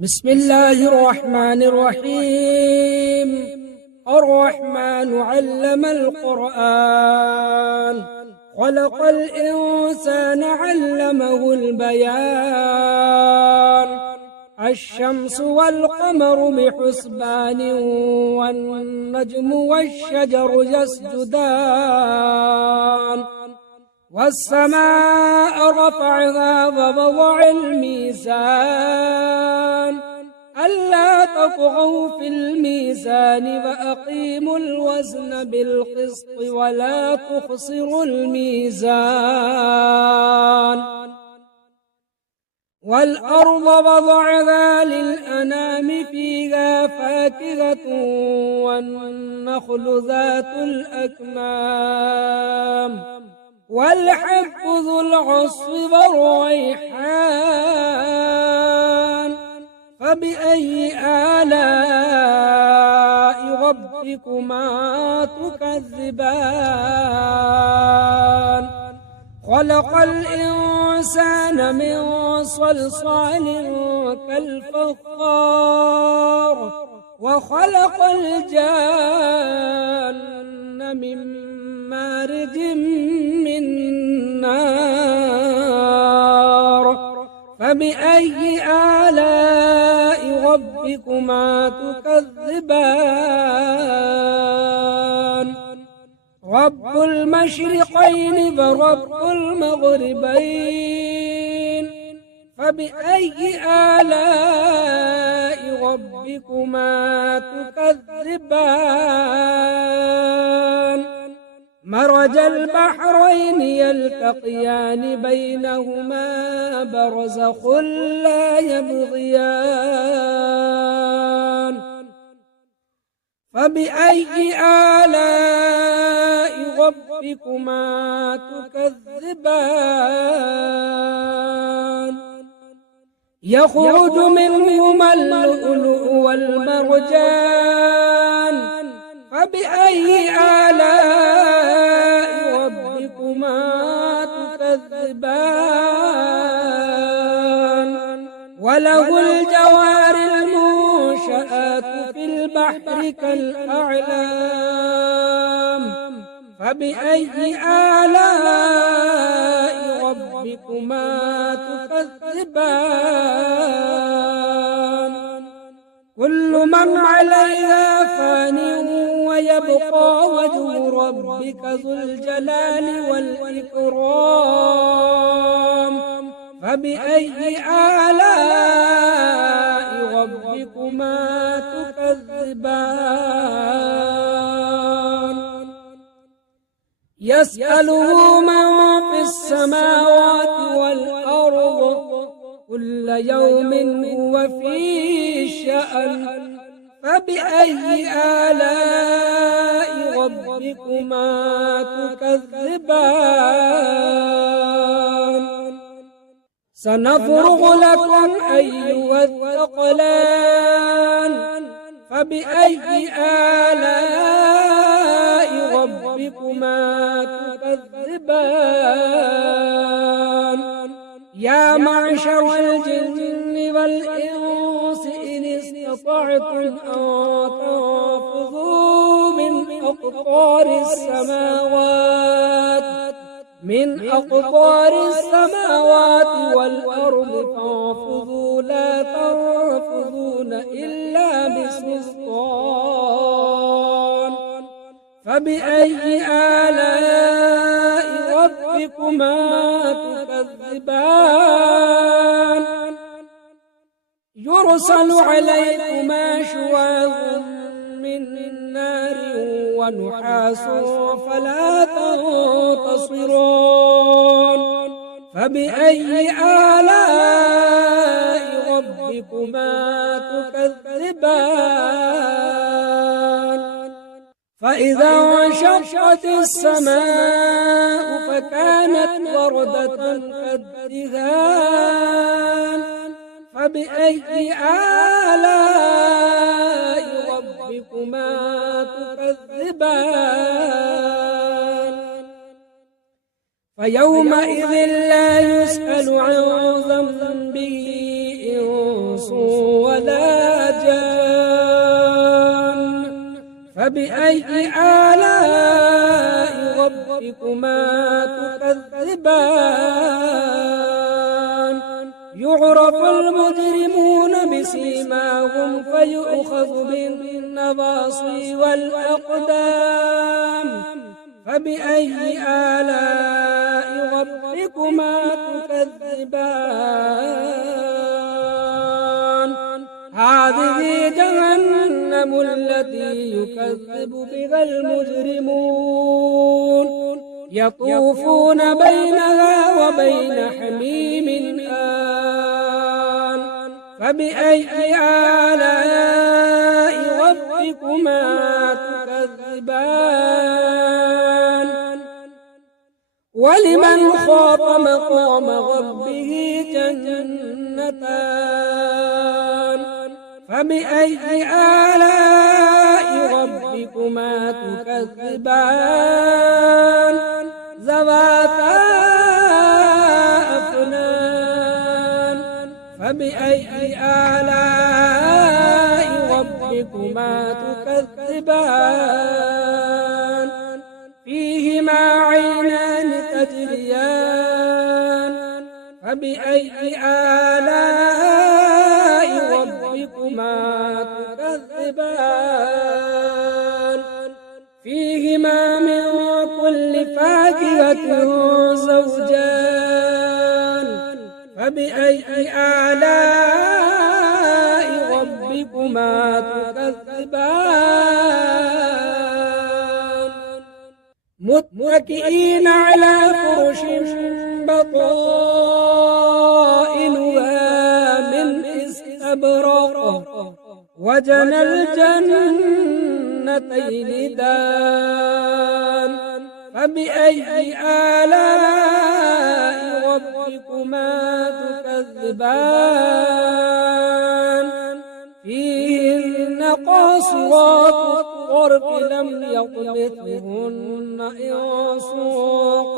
بسم الله الرحمن الرحيم. الرحمن علم القرآن، خلق الإنسان علمه البيان. الشمس والقمر بحسبان، والنجم والشجر يسجدان. والسماء رفعها ووضع الميزان، ألا تطغوا في الميزان وأقيموا الوزن بالقسط ولا تخسروا الميزان. والأرض وضعها للأنام، فيها فاكهة والنخل ذات الأكمام، والحب ذو العصف والريحان. فبأي آلاء ربكما تكذبان؟ خلق الإنسان من صلصال كالفخار، وخلق الجان من مارج من نار. فبأي آلاء ربكما تكذبان؟ رب المشرقين ورب المغربين، فبأي آلاء ربكما تكذبان؟ مرج البحرين يلتقيان، بينهما برزخ لا يبغيان. فبأي آلاء ربكما تكذبان؟ يخرج منهما اللؤلؤ والمرجان، فبأي آلاء ربكما تكذبان؟ وله الجوار المنشآت في البحر كالأعلام، فبأي آلاء ربكما تكذبان؟ كل من عليها فان، ويبقى وجه ربك ذو الجلال والإكرام. فبأي آلاء ربكما تكذبان؟ يسأله من في السماوات والأرض، كل يوم هو في شأن. فبأي آلاء ربكما تكذبان؟ سنفرغ لكم أيها الثقلان، فبأي آلاء ربكما تكذبان؟ يا معشر الجن والإنس إن استطعتم أن تنفذوا من أقطار السماوات والأرض، فانفذوا لا تنفذون إلا بسلطان. فبأي آلاء ربكما تكذبان؟ يرسل عليكما شواظ من نار ونحاس فلا تنتصران. فبأي آلاء ربكما تكذبان؟ فإذا انشقت السماء فكانت وردة كالدهان. فبأي آلاء ربكما تكذبان؟ فيومئذ لا يسأل عن ذنبه إنس فبأي آلاء ربكما تكذبان يعرف المجرمون بسيماهم فيؤخذ بالنواصي والأقدام فبأي آلاء ربكما تكذبان هذه جهنم التي يكذب بها المجرمون يطوفون بينها وبين حميم آن فبأي آلاء ربكما تكذبان ولمن خاف مقام ربه جنتان فبأي آلاء ربكما تكذبان ذواتا أفنان فبأي آلاء ربكما تكذبان فيهما عينان تجريان فبأي آلاء ربكما تكذبان فيهما من كل فاكهة زوجان فبأي آلاء ربكما تكذبان متكئين على فرش بطائنها من استبرق وجنى الجنتين دان فبأي آلاء ربكما تكذبان فيهن قاصرات الطرف لم يطمثهن إنس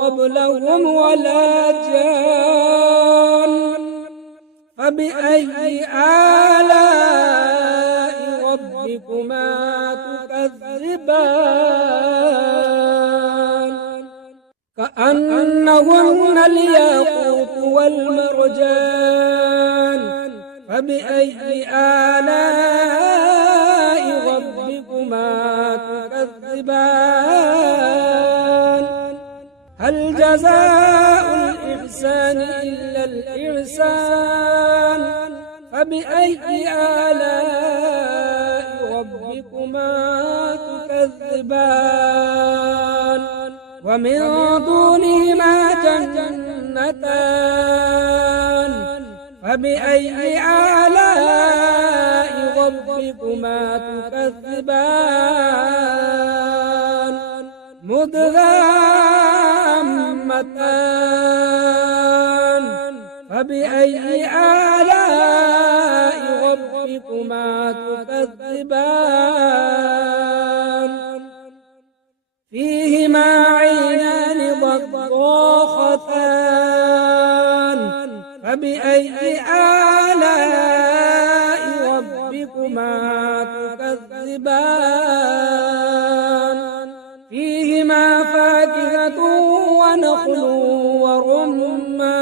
قبلهم ولا جان فبأي آلاء ربكما تكذبان كأنهن الياقوت والمرجان فبأي آلاء ربكما تكذبان هل جزاء الإحسان إلا الإحسان فبأي آلاء ربكما تكذبان ومن دونهما جنتان فبأي آلاء ربكما تكذبان مدهامتان فبأي آلاء ربكما تكذبان فيهما عينان ضاختان فبأي آلاء ربكما تكذبان فيهما فاكهة ونخل ورمان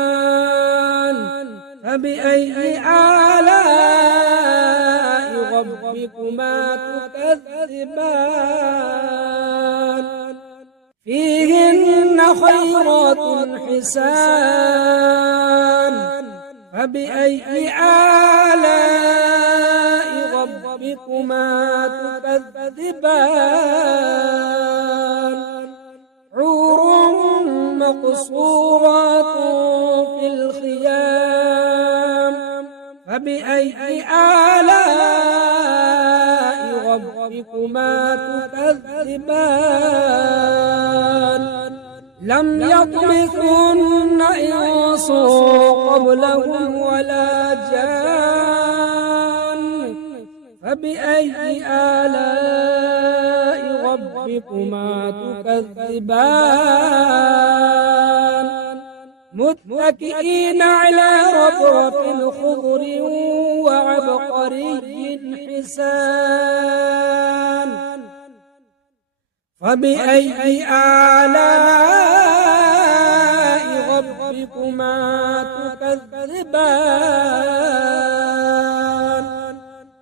فبأي آلاء ربكما تكذبان فيهن خيرات حسان فبأي آلاء ربكما تكذبان حور مقصورات في الخيام فبأي آلاء ربكما تكذبان لم يطمثهن إنس قبلهم ولا جان فبأي آلاء ربكما تكذبان متكئين على رفرف خضر وعبقري حسان فبأي آلاء ربكما تكذبان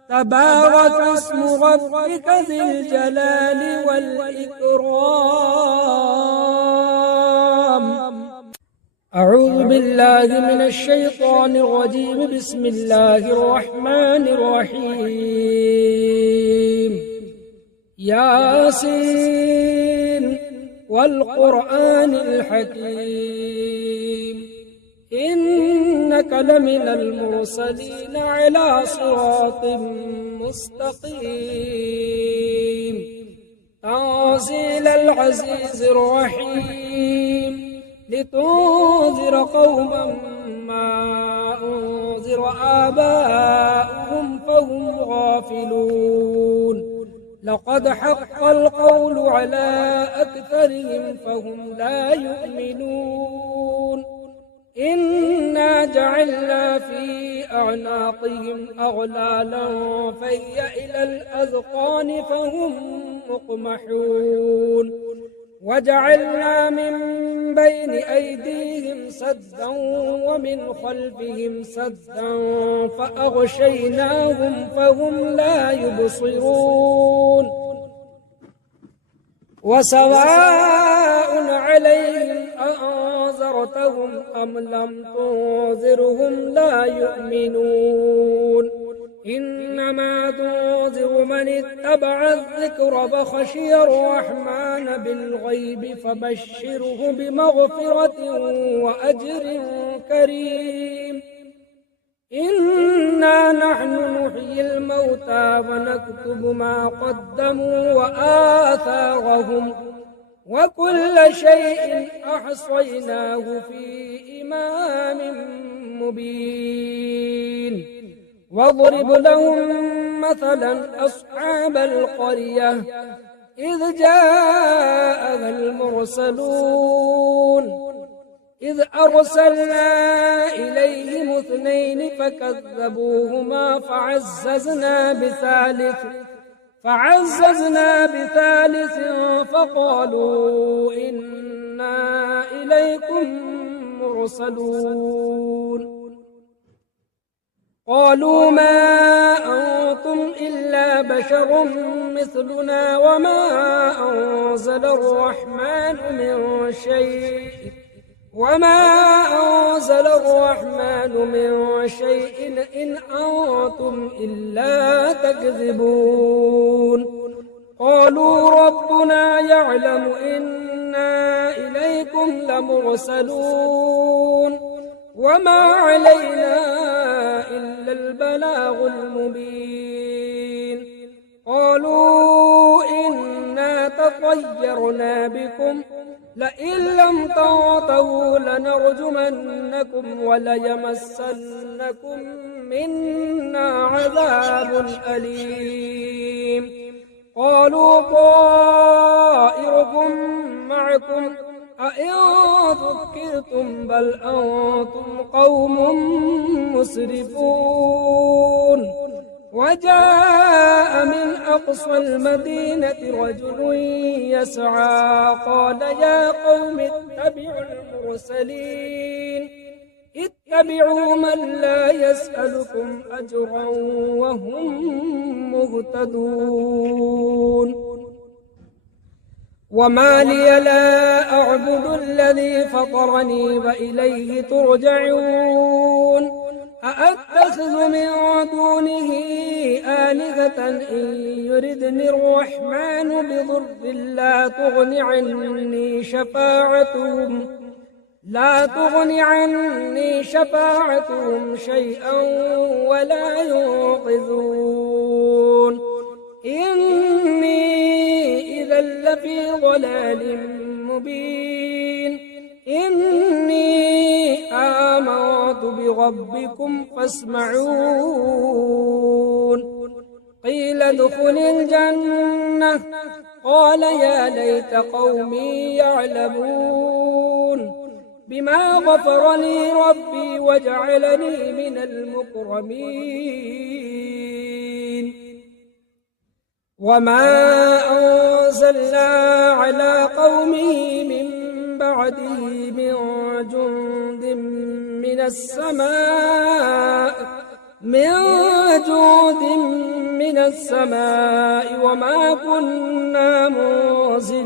تبارك اسم ربك ذي الجلال والإكرام أعوذ بالله من الشيطان الرجيم بسم الله الرحمن الرحيم ياسين والقرآن الحكيم إنك لمن المرسلين على صراط مستقيم تنزيل العزيز الرحيم لتنذر قوما ما أنذر آباؤهم فهم غافلون لقد حق القول على أكثرهم فهم لا يؤمنون إنا جعلنا في أعناقهم أغلالا فهي إلى الأذقان فهم مقمحون وجعلنا من بين أيديهم سدا ومن خلفهم سدا فأغشيناهم فهم لا يبصرون وسواء عليهم أأنذرتهم أم لم تنذرهم لا يؤمنون إنما تنذر من اتبع الذكر فخشي الرحمن بالغيب فبشره بمغفرة وأجر كريم إنا نحن نحيي الموتى ونكتب ما قدموا وآثارهم وكل شيء أحصيناه في إمام مبين واضرب لهم مثلا أصحاب القرية إذ جاءها المرسلون إذ أرسلنا إليهم اثنين فكذبوهما فعززنا بثالث فقالوا إنا إليكم مرسلون قالوا ما أنتم إلا بشر مثلنا وما أنزل الرحمن من شيء إن أنتم إلا تكذبون قالوا ربنا يعلم إنا إليكم لمرسلون وما علينا إلا البلاغ المبين قالوا إنا تطيرنا بكم لئن لم تنتهوا لنرجمنكم وليمسنكم منا عذاب أليم قالوا طائركم معكم أئن ذكرتم بل أنتم قوم مسرفون وجاء من أقصى المدينة رجل يسعى قال يا قوم اتبعوا المرسلين اتبعوا من لا يسألكم أجرا وهم مهتدون وما لي لا أعبد الذي فطرني وإليه ترجعون أأتخذ من دونه آلهة إن يردني الرحمن بضر لا تغن عني شفاعتهم شيئا ولا ينقذون إني إذا لفي ضلال مبين إني آمنت بربكم فاسمعون قيل ادخل الجنة قال يا ليت قومي يعلمون بما غفر لي ربي وجعلني من المكرمين وما أرسلنا على قومه من بعده من جند من السماء وما كنا منزلين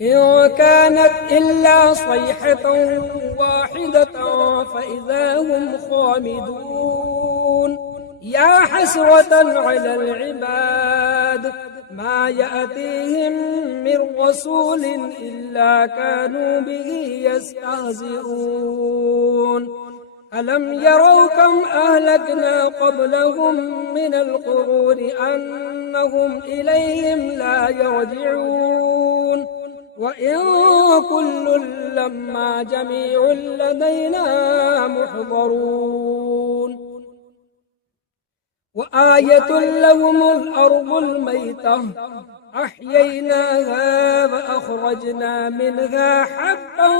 إن كانت إلا صيحة واحدة فإذا هم خامدون يا حسرة على العباد ما يأتيهم من رسول إلا كانوا به يستهزئون ألم يروا كم أهلكنا قبلهم من القرون أنهم إليهم لا يرجعون وإن كل لما جميع لدينا محضرون وآية لهم الأرض الميتة أحييناها فأخرجنا منها حبا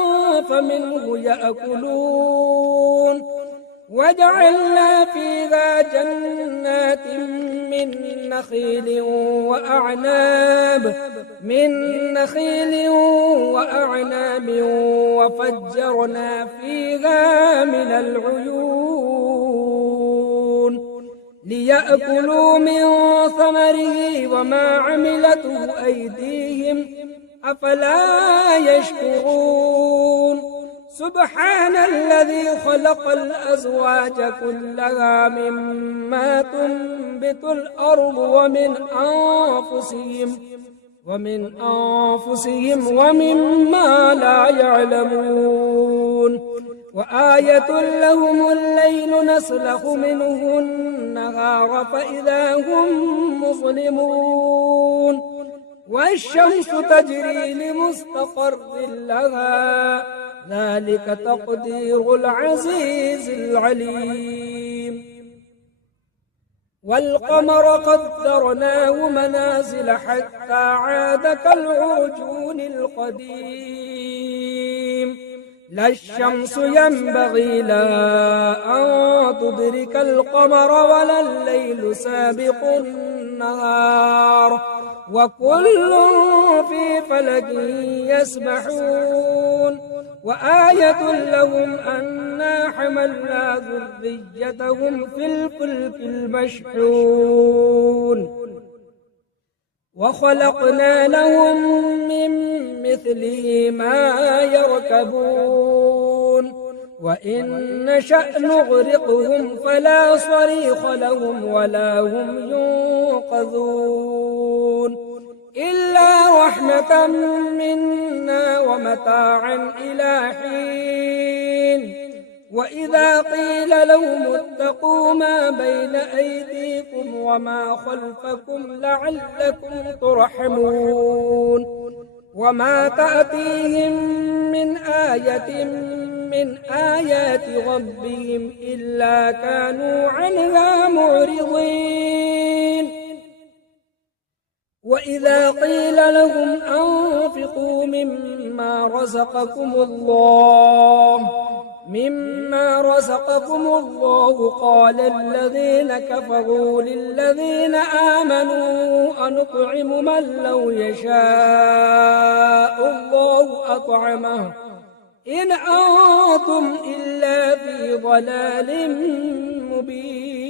فمنه يأكلون وجعلنا فيها جنات من نخيل وأعناب وفجرنا فيها من العيون ليأكلوا من ثمره وما عملته أيديهم أفلا يشكرون سبحان الذي خلق الأزواج كلها مما تنبت الأرض ومن أنفسهم ومما لا يعلمون وآية لهم الليل نسلخ منه النهار فإذا هم مظلمون والشمس تجري لمستقر لها ذلك تقدير العزيز العليم والقمر قدرناه منازل حتى عاد كالعرجون القديم لا الشمس ينبغي لها أن تدرك القمر ولا الليل سابق النهار وكل في فلك يسبحون وآية لهم أنا حملنا ذريتهم في الفلك المشحون وخلقنا لهم من مثله ما يركبون وإن نشأ نغرقهم فلا صريخ لهم ولا هم ينقذون إلا رحمة منا ومتاعا إلى حين وإذا قيل لهم اتقوا ما بين أيديكم وما خلفكم لعلكم ترحمون وما تأتيهم من آية من آيات ربهم إلا كانوا عنها معرضين وإذا قيل لهم أنفقوا مما رزقكم الله قال الذين كفروا للذين آمنوا أنطعم من لو يشاء الله أطعمه إن أنتم إلا في ضلال مبين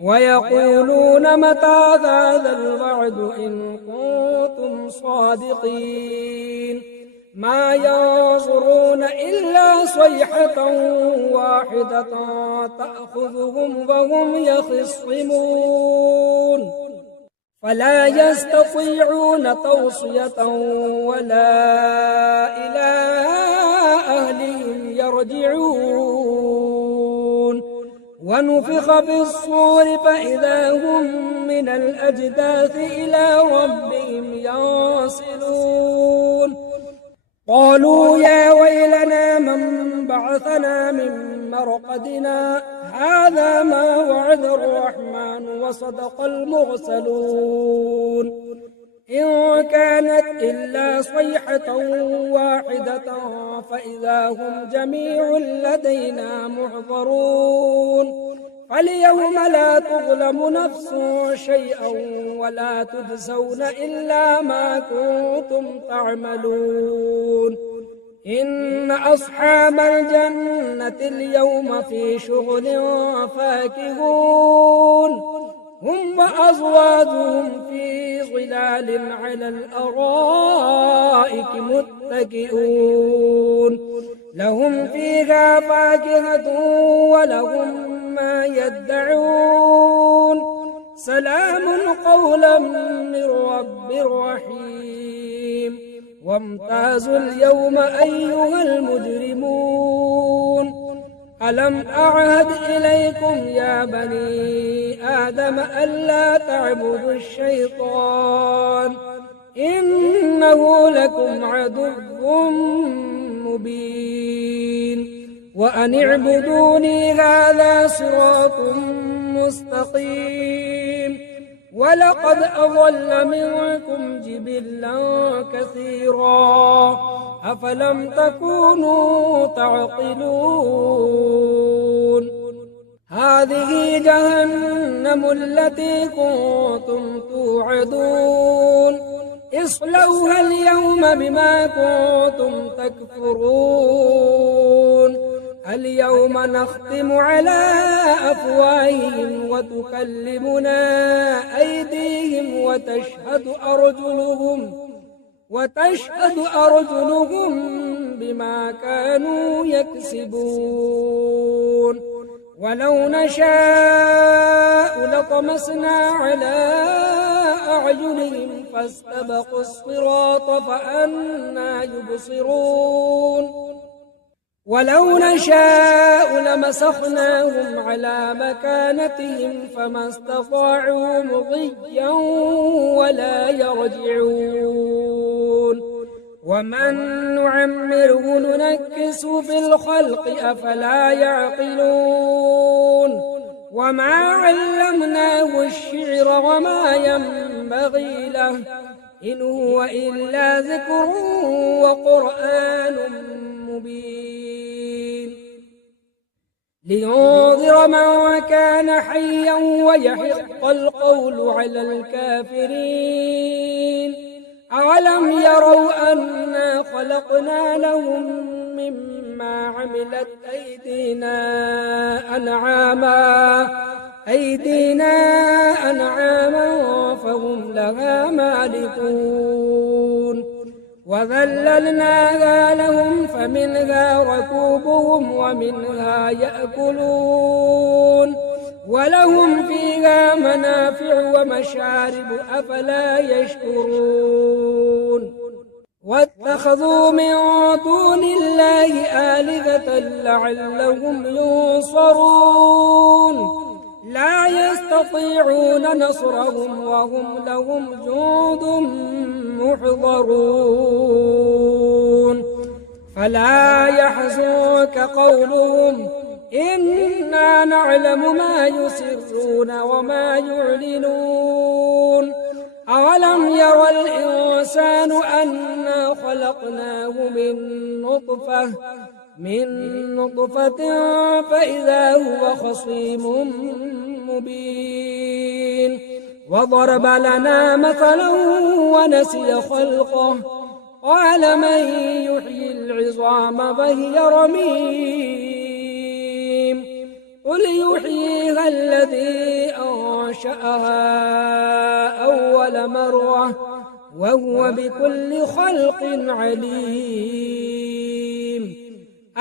ويقولون متى هذا الوعد إن كنتم صادقين ما ينظرون إلا صيحة واحدة تأخذهم وهم يخصمون فلا يستطيعون توصية ولا إلى أهلهم يرجعون ونفخ في الصور فإذا هم من الأجداث إلى ربهم ينسلون قالوا يا ويلنا من بعثنا من مرقدنا هذا ما وعد الرحمن وصدق المرسلون إن كانت إلا صيحة واحدة فإذا هم جميع لدينا محضرون فاليوم لا تظلم نفس شيئا ولا تجزون إلا ما كنتم تعملون إن أصحاب الجنة اليوم في شغل فاكهون هم وأزواجهم في ظلال على الأرائك متكئون لهم فيها فاكهة ولهم ما يدعون سلام قولا من رب رحيم وامتازوا اليوم أيها المجرمون ألم أعهد إليكم يا بني آدم ألا تعبدوا الشيطان إنه لكم عدو مبين وأن اعبدوني هذا صراط مستقيم ولقد أضل منكم جبلا كثيرا أفلم تكونوا تعقلون هذه جهنم التي كنتم توعدون اصلوها اليوم بما كنتم تكفرون اليوم نختم على أفواههم وتكلمنا أيديهم وتشهد أرجلهم بما كانوا يكسبون ولو نشاء لطمسنا على أعينهم فاستبقوا الصراط فأنى يبصرون ولو نشاء لمسخناهم على مكانتهم فما استطاعوا مضيا ولا يرجعون ومن نعمره ننكس في الخلق أفلا يعقلون وما علمناه الشعر وما ينبغي له إن هو إلا ذكر وقرآن مبين لينذر من كان حيا ويحق القول على الكافرين أولم يروا أنا خلقنا لهم مما عملت أيدينا أنعاما فهم لها مالكون وذللناها لهم فمنها ركوبهم ومنها يأكلون ولهم فيها منافع ومشارب أفلا يشكرون واتخذوا من دون الله آلهة لعلهم ينصرون لا يستطيعون نصرهم وهم لهم جند محضرون فلا يحزنك قولهم إنا نعلم ما يسرون وما يعلنون أولم ير الإنسان أنا خلقناه من نطفة فإذا هو خصيم مبين وضرب لنا مثلا ونسي خلقه قال من يحيي العظام فهي رميم قل يحييها الذي أنشأها أول مرة وهو بكل خلق عليم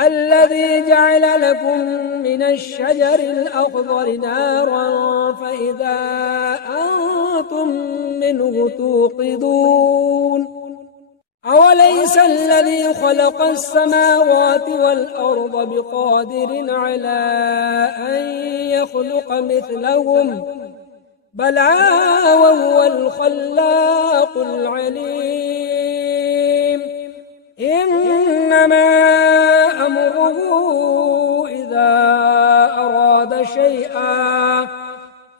الذي جعل لكم من الشجر الأخضر نارا فإذا أنتم منه توقدون أوليس الذي خلق السماوات والأرض بقادر على أن يخلق مثلهم بلى وهو الخلاق العليم إنما أمره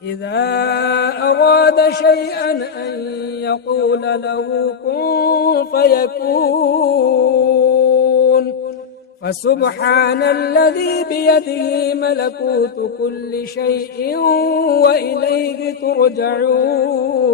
إذا أراد شيئا أن يقول له كن فيكون فسبحان الذي بيده ملكوت كل شيء وإليه ترجعون.